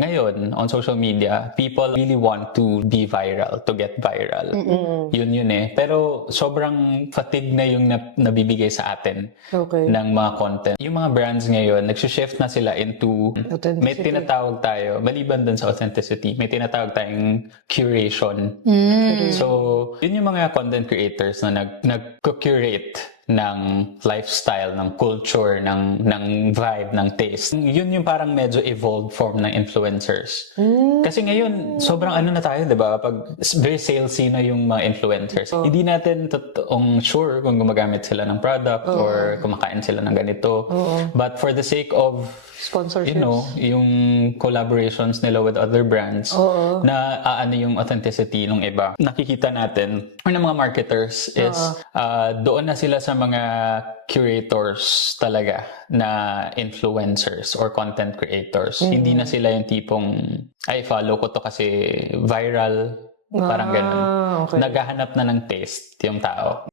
ngayon, on social media, people really want to be viral, to get viral. Yun eh. Pero sobrang fatigue na yung nabibigay sa atin ng mga content. Yung mga brands ngayon, nag-shift na sila into, may tinatawag tayo, maliban dun sa authenticity, may tinatawag tayong curation. So, yun yung mga content creators na nag-curate ng lifestyle, ng culture, ng vibe, ng taste. Yun yung parang medyo evolved form ng influencers. Kasi ngayon, sobrang ano na tayo, di ba? Pag very salesy na yung mga influencers. Hindi natin totoong sure kung gumagamit sila ng product or kumakain sila ng ganito. But for the sake of sponsorships, yung collaborations nila with other brands, na ano yung authenticity ng iba. Nakikita natin, or ng mga marketers is, doon na sila sa mga curators talaga na influencers or content creators. Hindi na sila yung tipong, ay, follow ko to kasi viral. Parang ganun. Okay. Naghahanap na ng taste yung tao.